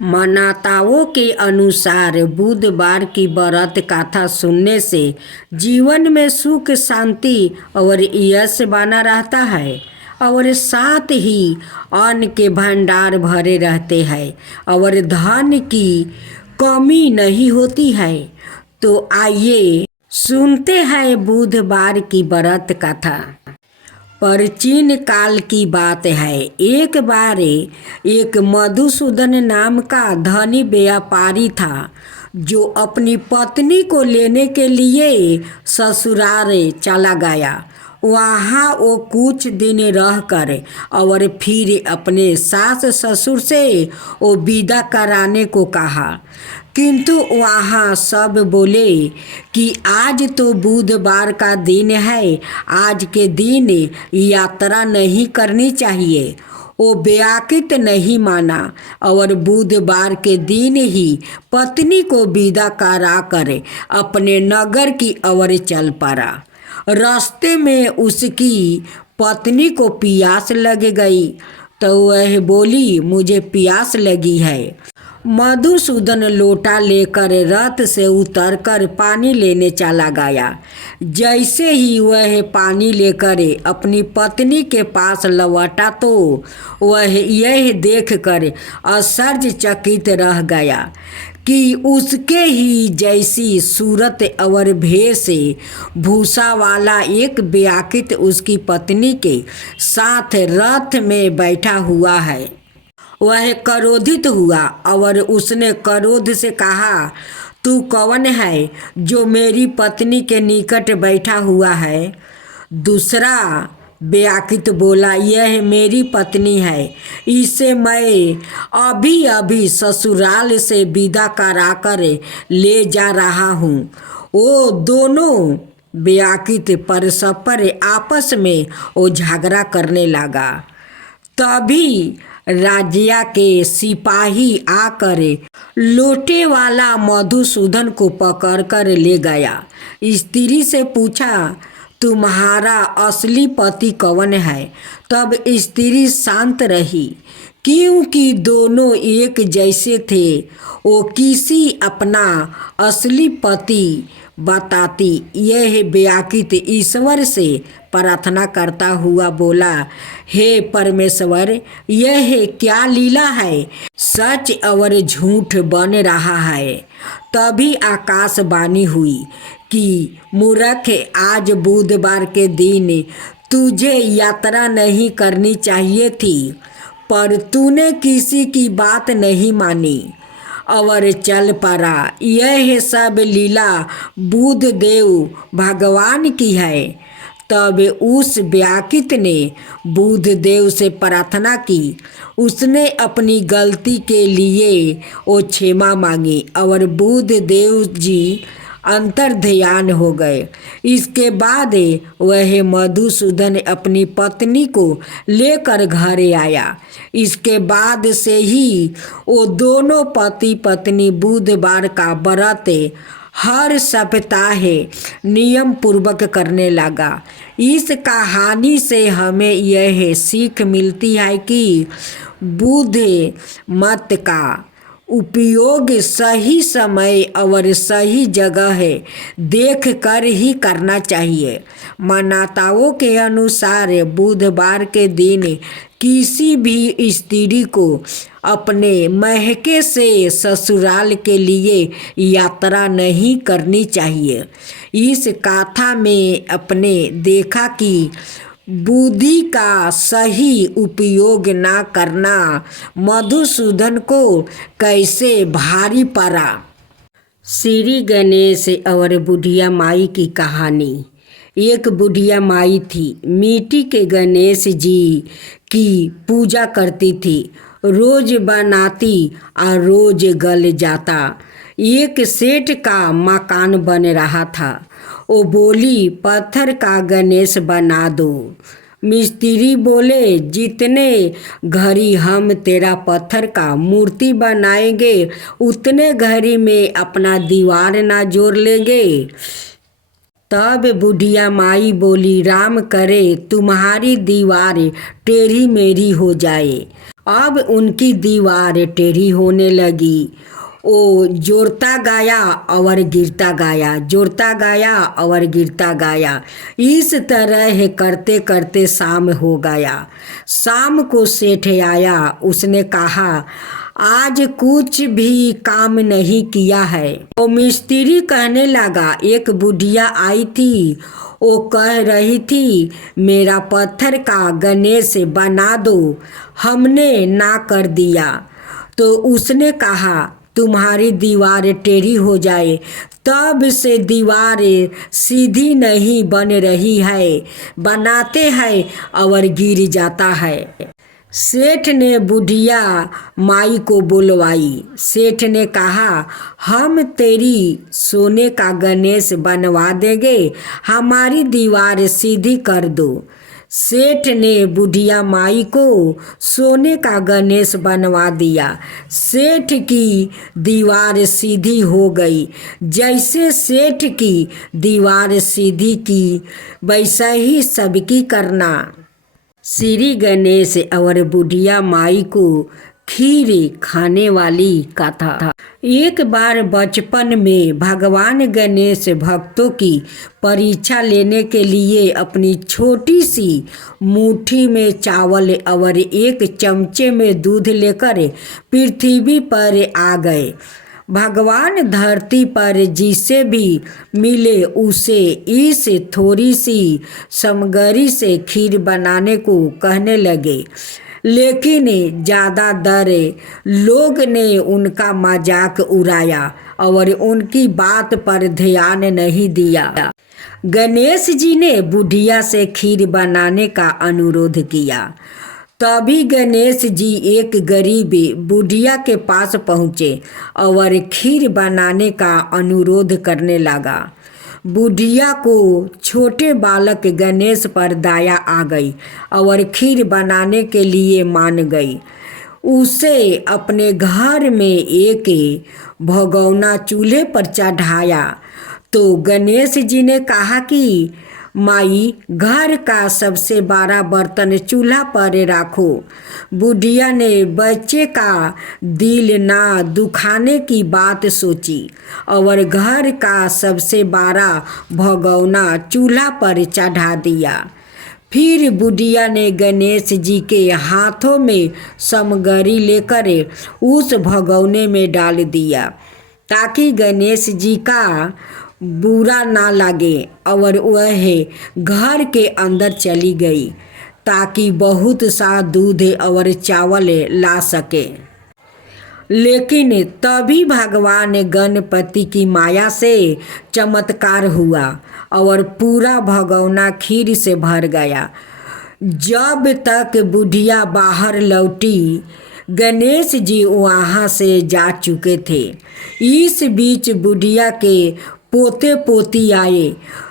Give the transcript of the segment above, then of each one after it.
मान्यताओं के अनुसार बुधवार की व्रत कथा सुनने से जीवन में सुख, शांति और यश बना रहता है और साथ ही अन्न के भंडार भरे रहते हैं और धन की कमी नहीं होती है। तो आइए सुनते हैं बुधवार की व्रत कथा। प्राचीन काल की बात है। एक बार एक मधुसूदन नाम का धनी व्यापारी था जो अपनी पत्नी को लेने के लिए ससुराल चला गया। वहाँ वो कुछ दिन रहकर और फिर अपने सास ससुर से वो विदा कराने को कहा, किंतु वहाँ सब बोले कि आज तो बुधवार का दिन है, आज के दिन यात्रा नहीं करनी चाहिए। वो व्याकुत नहीं माना और बुधवार के दिन ही पत्नी को विदा करा कर अपने नगर की ओर चल पड़ा। रास्ते में उसकी पत्नी को प्यास लग गई तो वह बोली, मुझे प्यास लगी है। मधुसूदन लोटा लेकर रथ से उतरकर पानी लेने चला गया। जैसे ही वह पानी लेकर अपनी पत्नी के पास लौटा तो वह यह देखकर आश्चर्यचकित रह गया कि उसके ही जैसी सूरत और भेष भूषा वाला एक व्याकुत उसकी पत्नी के साथ रथ में बैठा हुआ है। वह क्रोधित हुआ और उसने क्रोध से कहा, तू कौन है जो मेरी पत्नी के निकट बैठा हुआ है? दूसरा व्याकुत बोला, यह मेरी पत्नी है, इसे मैं अभी अभी ससुराल से विदा कराकर ले जा रहा हूँ। वो दोनों व्याकुत परस्पर आपस में वो झगड़ा करने लगा। तभी राजिया के सिपाही आकर लोटे वाला मधुसूदन को पकड़कर ले गया। स्त्री से पूछा, तुम्हारा असली पति कौन है? तब स्त्री शांत रही क्योंकि दोनों एक जैसे थे। वो किसी अपना असली पति बताती। यह व्याकुत ईश्वर से प्रार्थना करता हुआ बोला, हे परमेश्वर, यह क्या लीला है? सच और झूठ बन रहा है। तभी आकाशवाणी हुई कि मूर्ख, आज बुधवार के दिन तुझे यात्रा नहीं करनी चाहिए थी, पर तूने किसी की बात नहीं मानी और चल पड़ा। यह सब लीला बुध देव भगवान की है। तब उस व्याकुत ने बुध देव से प्रार्थना की। उसने अपनी गलती के लिए वो क्षमा मांगी और बुध देव जी अंतर्ध्यान हो गए। इसके बाद वह मधुसूदन अपनी पत्नी को लेकर घर आया। इसके बाद से ही वो दोनों पति पत्नी बुधवार का व्रत हर सप्ताह नियम पूर्वक करने लगा। इस कहानी से हमें यह सीख मिलती है कि बुध मत का उपयोग सही समय और सही जगह देख कर ही करना चाहिए। मान्यताओं के अनुसार बुधवार के दिन किसी भी स्त्री को अपने मैके से ससुराल के लिए यात्रा नहीं करनी चाहिए। इस कथा में अपने देखा कि बुद्धि का सही उपयोग ना करना मधुसूदन को कैसे भारी पड़ा। श्री गणेश और बुढ़िया माई की कहानी। एक बुढ़िया माई थी, मिट्टी के गणेश जी की पूजा करती थी। रोज बनाती और रोज गल जाता। एक सेठ का मकान बन रहा था। वो बोली, पत्थर का गणेश बना दो। मिस्त्री बोले, जितने घड़ी हम तेरा पत्थर का मूर्ति बनाएंगे उतने घड़ी में अपना दीवार ना जोड़ लेंगे। तब बुढ़िया माई बोली, राम करे तुम्हारी दीवार टेढ़ी मेढ़ी हो जाए। अब उनकी दीवार टेढ़ी होने लगी। वो जोड़ता गाया और गिरता गाया, जोड़ता गाया और गिरता गाया। इस तरह करते करते शाम हो गया। शाम को सेठ आया। उसने कहा, आज कुछ भी काम नहीं किया है। वो मिस्त्री कहने लगा, एक बुढ़िया आई थी, वो कह रही थी मेरा पत्थर का गणेश बना दो। हमने ना कर दिया तो उसने कहा तुम्हारी दीवार टेढ़ी हो जाए। तब से दीवार सीधी नहीं बन रही है, बनाते हैं और गिर जाता है। सेठ ने बुढ़िया माई को बुलवाई। सेठ ने कहा, हम तेरी सोने का गणेश बनवा देंगे, हमारी दीवार सीधी कर दो। सेठ ने बुढ़िया माई को सोने का गणेश बनवा दिया। सेठ की दीवार सीधी हो गई। जैसे सेठ की दीवार सीधी की वैसा ही सबकी करना। श्री गणेश और बुढ़िया माई को खीर खाने वाली कथा। एक बार बचपन में भगवान गणेश भक्तों की परीक्षा लेने के लिए अपनी छोटी सी मुट्ठी में चावल और एक चमचे में दूध लेकर पृथ्वी पर आ गए। भगवान धरती पर जिसे भी मिले उसे इस थोड़ी सी सामग्री से खीर बनाने को कहने लगे, लेकिन ज़्यादातर लोग ने उनका मजाक उड़ाया और उनकी बात पर ध्यान नहीं दिया। गणेश जी ने बुढ़िया से खीर बनाने का अनुरोध किया। तभी गणेश जी एक गरीब बुढ़िया के पास पहुँचे और खीर बनाने का अनुरोध करने लगा। बुढ़िया को छोटे बालक गणेश पर दया आ गई और खीर बनाने के लिए मान गई। उसे अपने घर में एक भगोना चूल्हे पर चढ़ाया तो गणेश जी ने कहा कि माई, घर का सबसे बड़ा बर्तन चूल्हा पर रखो। बुढ़िया ने बच्चे का दिल ना दुखाने की बात सोची और घर का सबसे बड़ा भगोना चूल्हा पर चढ़ा दिया। फिर बुढ़िया ने गणेश जी के हाथों में सामग्री लेकर उस भगोने में डाल दिया ताकि गणेश जी का बुरा ना लगे और वह घर के अंदर चली गई ताकि बहुत सा दूध और चावल ला सके। लेकिन तभी भगवान गणपति की माया से चमत्कार हुआ और पूरा भगोना खीर से भर गया। जब तक बुढ़िया बाहर लौटी, गणेश जी वहाँ से जा चुके थे। इस बीच बुढ़िया के पोते पोती आए।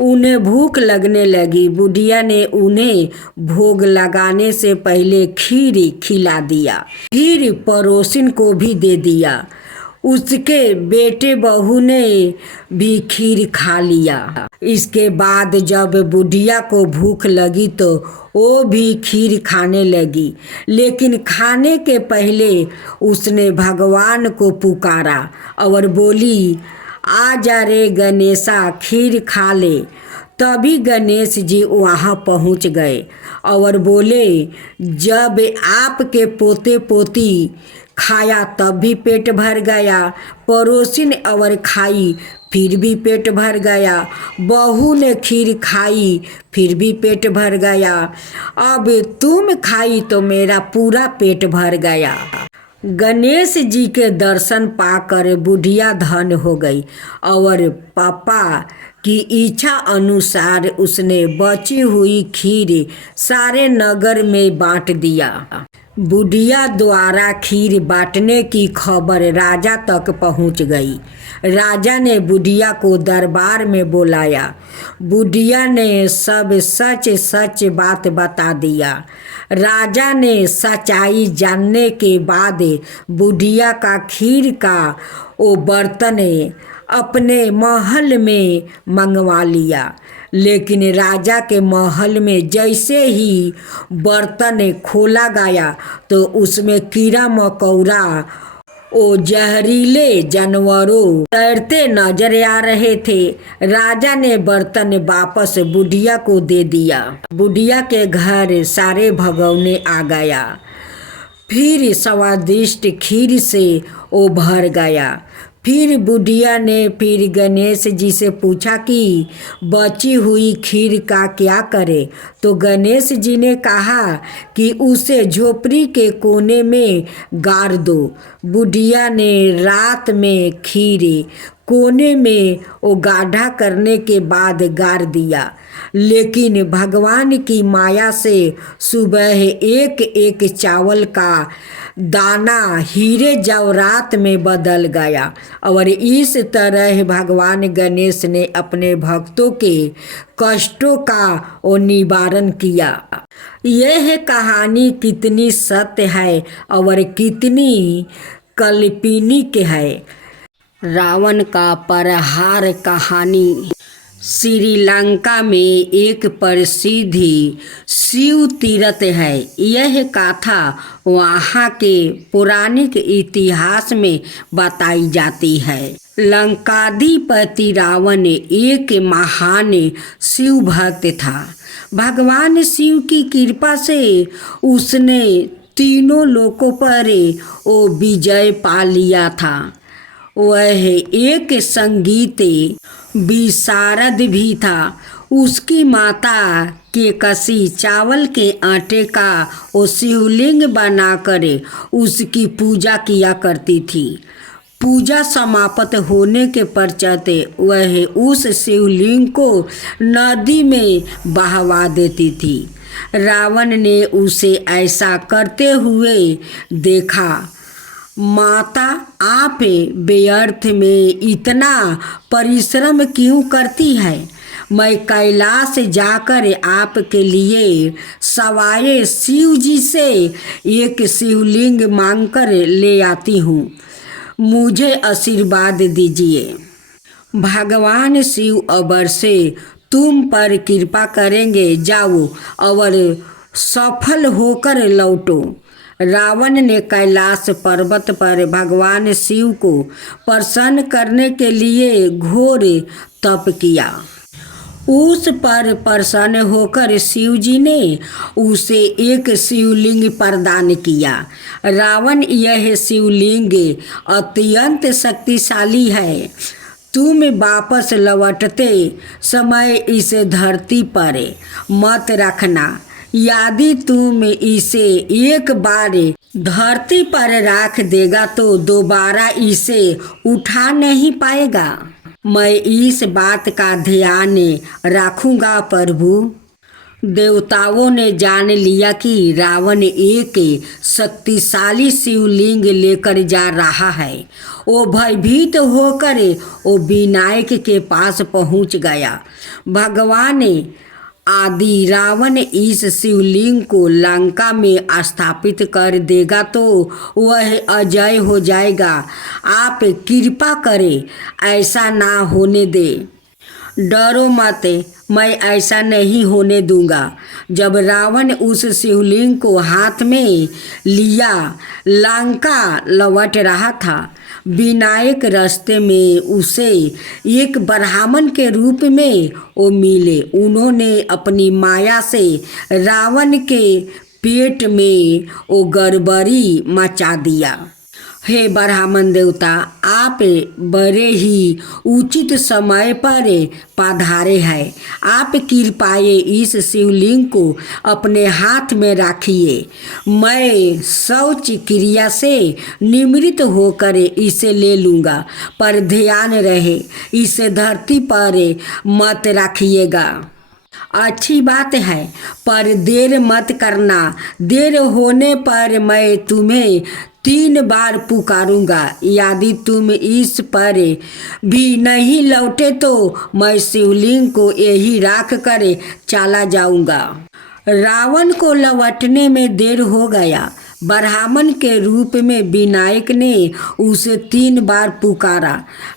उन्हें भूख लगने लगी। बुढ़िया ने उन्हें भोग लगाने से पहले खीर खिला दिया, फिर पड़ोसिन को भी दे दिया। उसके बेटे बहू ने भी खीर खा लिया। इसके बाद जब बुढ़िया को भूख लगी तो वो भी खीर खाने लगी, लेकिन खाने के पहले उसने भगवान को पुकारा और बोली, आ जा रे गणेशा, खीर खा ले। तभी गणेश जी वहाँ पहुँच गए और बोले, जब आपके पोते पोती खाया तब भी पेट भर गया, पड़ोसिन और खाई फिर भी पेट भर गया, बहू ने खीर खाई फिर भी पेट भर गया, अब तुम खाई तो मेरा पूरा पेट भर गया। गणेश जी के दर्शन पाकर बुढ़िया धन्य हो गई और पापा की इच्छा अनुसार उसने बची हुई खीर सारे नगर में बांट दिया। बुढ़िया द्वारा खीर बांटने की खबर राजा तक पहुंच गई। राजा ने बुढ़िया को दरबार में बुलाया। बुढ़िया ने सब सच सच बात बता दिया। राजा ने सच्चाई जानने के बाद बुढ़िया का खीर का वो बर्तन अपने महल में मंगवा लिया। लेकिन राजा के महल में जैसे ही बर्तन खोला गया तो उसमें कीड़ा मकोड़ा ओ जहरीले जानवरों तैरते नजर आ रहे थे। राजा ने बर्तन वापस बुढ़िया को दे दिया। बुढ़िया के घर सारे भगौने आ गया। फिर स्वादिष्ट खीर से वो भर गया। फिर बुढ़िया ने फिर गणेश जी से पूछा कि बची हुई खीर का क्या करे, तो गणेश जी ने कहा कि उसे झोपड़ी के कोने में गाड़ दो। बुढ़िया ने रात में खीर कोने में वो गाढ़ा करने के बाद गाड़ दिया, लेकिन भगवान की माया से सुबह एक एक चावल का दाना हीरे जवाहरात में बदल गया। और इस तरह भगवान गणेश ने अपने भक्तों के कष्टों का वो निवारण किया। यह कहानी कितनी सत्य है और कितनी काल्पनिक है। रावण का प्रहार कहानी। श्रीलंका में एक प्रसिद्ध शिव तीर्थ है। यह कथा वहाँ के पौराणिक इतिहास में बताई जाती है। लंकाधिपति रावण एक महान शिव भक्त था। भगवान शिव की कृपा से उसने तीनों लोकों पर वो विजय पा लिया था। वह एक संगीत विशारद भी था। उसकी माता के कसी चावल के आटे का वो शिवलिंग बनाकर उसकी पूजा किया करती थी। पूजा समाप्त होने के पश्चात वह उस शिवलिंग को नदी में बहवा देती थी। रावण ने उसे ऐसा करते हुए देखा। माता, आप व्यर्थ में इतना परिश्रम क्यों करती है? मैं कैलाश जाकर आपके लिए सवाए शिव जी से एक शिवलिंग मांगकर ले आती हूँ। मुझे आशीर्वाद दीजिए। भगवान शिव अवश्य तुम पर कृपा करेंगे। जाओ और सफल होकर लौटो। रावण ने कैलाश पर्वत पर भगवान शिव को प्रसन्न करने के लिए घोर तप किया। उस पर प्रसन्न होकर शिव जी ने उसे एक शिवलिंग प्रदान किया। रावण, यह शिवलिंग अत्यंत शक्तिशाली है। तुम वापस लौटते समय इसे धरती पर मत रखना। यदि तुम इसे एक बार धरती पर रख देगा तो दोबारा इसे उठा नहीं पाएगा। मैं इस बात का ध्यान रखूंगा प्रभु। देवताओं ने जान लिया कि रावण एक शक्तिशाली शिवलिंग लेकर जा रहा है। वो भयभीत होकर वो विनायक के पास पहुंच गया। भगवान आदि रावण इस शिवलिंग को लंका में स्थापित कर देगा तो वह अजय हो जाएगा। आप कृपा करें, ऐसा ना होने दे। डरो मत, मैं ऐसा नहीं होने दूंगा। जब रावण उस शिवलिंग को हाथ में लिया लंका लौट रहा था, विनायक रास्ते में उसे एक ब्राह्मण के रूप में वो मिले। उन्होंने अपनी माया से रावण के पेट में वो गड़बड़ी मचा दिया। हे ब्राह्मण देवता, आप बड़े ही उचित समय पर पधारे हैं। आप कृपया इस शिवलिंग को अपने हाथ में रखिए। मैं शौच क्रिया से निवृत्त होकर इसे ले लूँगा, पर ध्यान रहे इसे धरती पर मत रखिएगा। अच्छी बात है, पर देर मत करना। देर होने पर मैं तुम्हें 3 बार पुकारूंगा। यदि तुम इस पर भी नहीं लौटे तो मैं शिवलिंग को यही रख कर चला जाऊंगा। रावण को लौटने में देर हो गया। ब्राह्मण के रूप में विनायक ने उसे 3 बार पुकारा।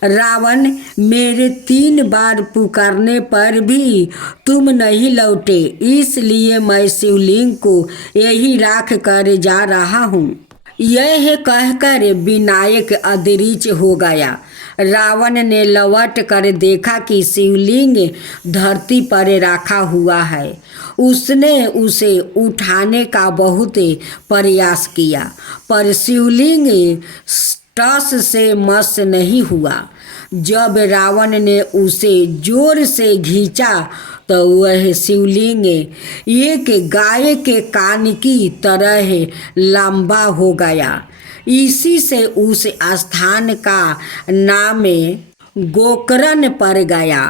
रावण, मेरे 3 बार पुकारने पर भी तुम नहीं लौटे, इसलिए मैं शिवलिंग को यही राख कर जा रहा हूँ। यह कहकर विनायक अदृश्य हो गया। रावण ने लौट कर देखा कि शिवलिंग धरती पर रखा हुआ है। उसने उसे उठाने का बहुत प्रयास किया, पर शिवलिंग टस से मस नहीं हुआ। जब रावण ने उसे जोर से खींचा तो वह शिवलिंग एक गाय के कान की तरह लंबा हो गया। इसी से उस स्थान का नाम गोकर्ण पड़ गया।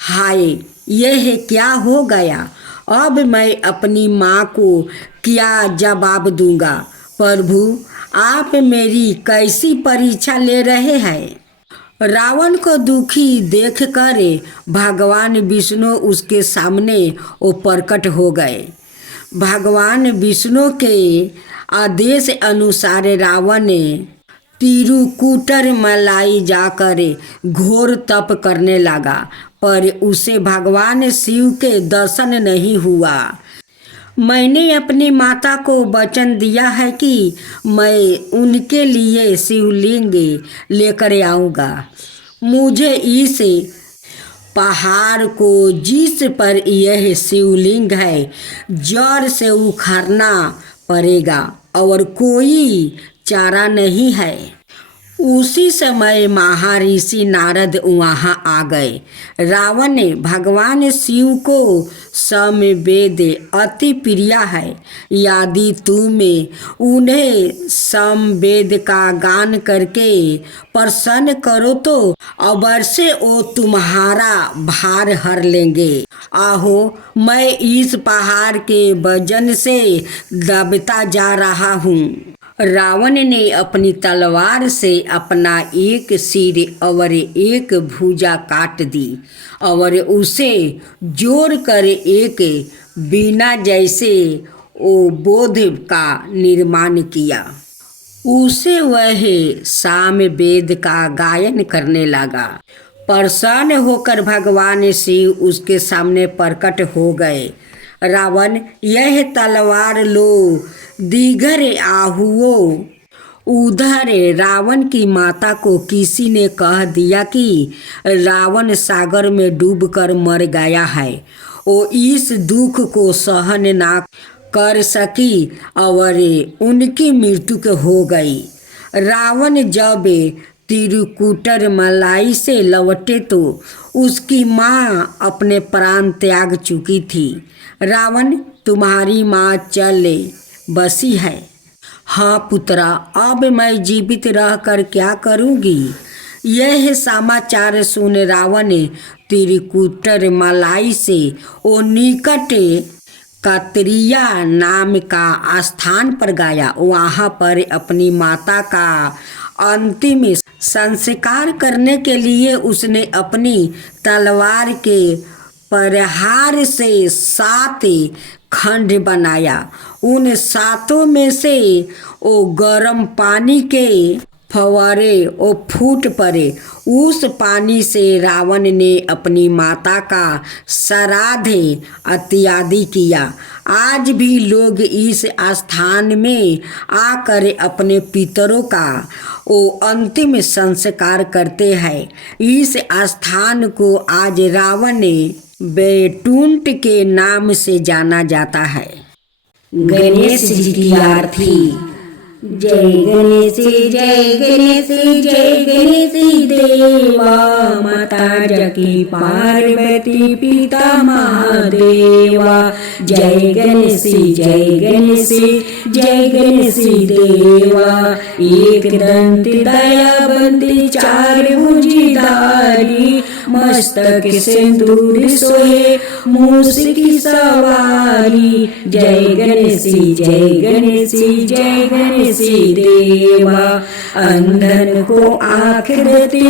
हाय, यह क्या हो गया? अब मैं अपनी माँ को क्या जवाब दूंगा? प्रभु, आप मेरी कैसी परीक्षा ले रहे हैं? रावण को दुखी देखकर भगवान विष्णु उसके सामने प्रकट हो गए। भगवान विष्णु के आदेश अनुसार रावण तिरुकुटर मलाई जाकर घोर तप करने लगा, पर उसे भगवान शिव के दर्शन नहीं हुआ। मैंने अपनी माता को वचन दिया है कि मैं उनके लिए शिवलिंग लेकर आऊँगा। मुझे इस पहाड़ को जिस पर यह शिवलिंग है जड़ से उखाड़ना पड़ेगा और कोई चारा नहीं है। उसी समय महर्षि नारद वहाँ आ गए। रावण ने भगवान शिव को सामवेद अति प्रिय है। यदि तुम उन्हें सामवेद का गान करके प्रसन्न करो तो अवश्य वो तुम्हारा भार हर लेंगे। आहो, मैं इस पहाड़ के वजन से दबता जा रहा हूँ। रावण ने अपनी तलवार से अपना एक सिर और एक भुजा काट दी और उसे जोड़ कर एक वीणा जैसे बोध का निर्माण किया। उसे वह सामवेद का गायन करने लगा। प्रसन्न होकर भगवान शिव उसके सामने प्रकट हो गए। रावण, यह तलवार लो, दीगर आहुओ। उधर रावण की माता को किसी ने कह दिया कि रावण सागर में डूबकर मर गया है। वो इस दुख को सहन ना कर सकी और उनकी मृत्यु हो गई। रावण जब तिरुकुटर मलाई से लौटे तो उसकी माँ अपने प्राण त्याग चुकी थी। रावण, तुम्हारी माँ चल बसी है। हाँ पुत्रा, अब मैं जीवित रहकर क्या करूँगी? यह समाचार सुन रावण तिरुकुटर मलाई से वो निकट कतरिया नाम का स्थान पर गया। वहाँ पर अपनी माता का अंतिम संस्कार करने के लिए उसने अपनी तलवार के प्रहार से 7 खंड बनाया। उन 7 में से वो गर्म पानी के फव्वारे वो फूट पड़े। उस पानी से रावण ने अपनी माता का श्राद्ध इत्यादि किया। आज भी लोग इस स्थान में आकर अपने पितरों का वो अंतिम संस्कार करते हैं। इस स्थान को आज रावण बैकुंठ के नाम से जाना जाता है। गणेश जी की आरती। जय गणेश जय गणेश जय गणेश देवा, माता जकी पार्वती पिता महादेवा। जय गणेश जय गणेश जय गणेश देवा, एक दंत दयाबंदी 4 भुजधारी, मस्तक सिंदूर सोहे मूस की सवारी। जय गणेश जय गणेश जय गणेश गणेशी देवा। अंधन को आँख देते,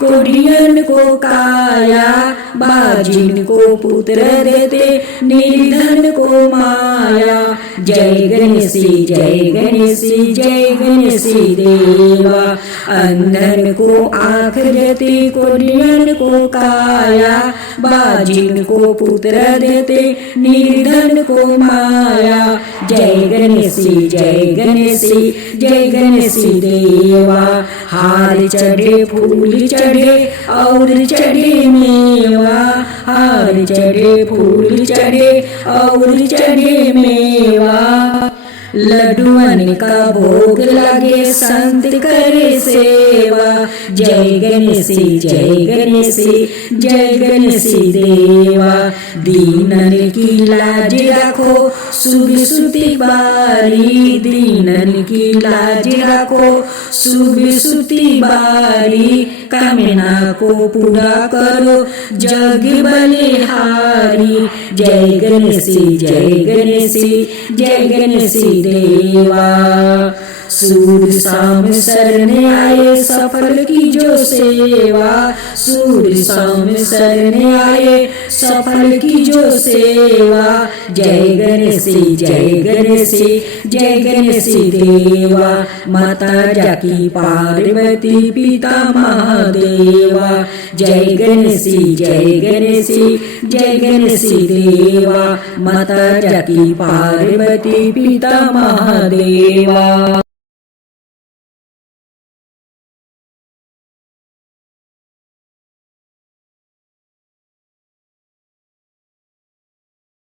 कोढ़ियन को काया, बाजिन को पुत्र देते, निर्धन को माया। जय गणेशी जय गणेशी जय गणेशी देवा। अंधन को आँख देते, कोढ़ियन को काया, बाजिन को पुत्र देते, निर्धन को माया। जय गणेशी जय गणेशी जय गणेशी देवा। हार चढ़े फूल चढ़े और चढ़े मेवा, हार चढ़े फूल चढ़े और चढ़े मेवा। लड्डुअन का भोग लगे, संत करे सेवा। जय गणेशी जय गणेशी जय गणेशी देवा। दीनन की लाज रखो, शुभ सुति बारी, दीनन की लाज रखो, शुभ सुति बारी। कामना को पूरा करो, जग बलिहारी। जय गणेशी जय गणेशी जय गणेशी देवा। सूर शाम शरण आए, सफल की जो सेवा। सूर शाम शरण आए, सफल की जो सेवा। जय गणेशी जय गणेशी जय गणेशी देवा। माता जाकी पार्वती पिता महादेवा। जय गणेशी जय गणेशी जय गणेशी देवा। माता जाकी पार्वती पिता महादेवा।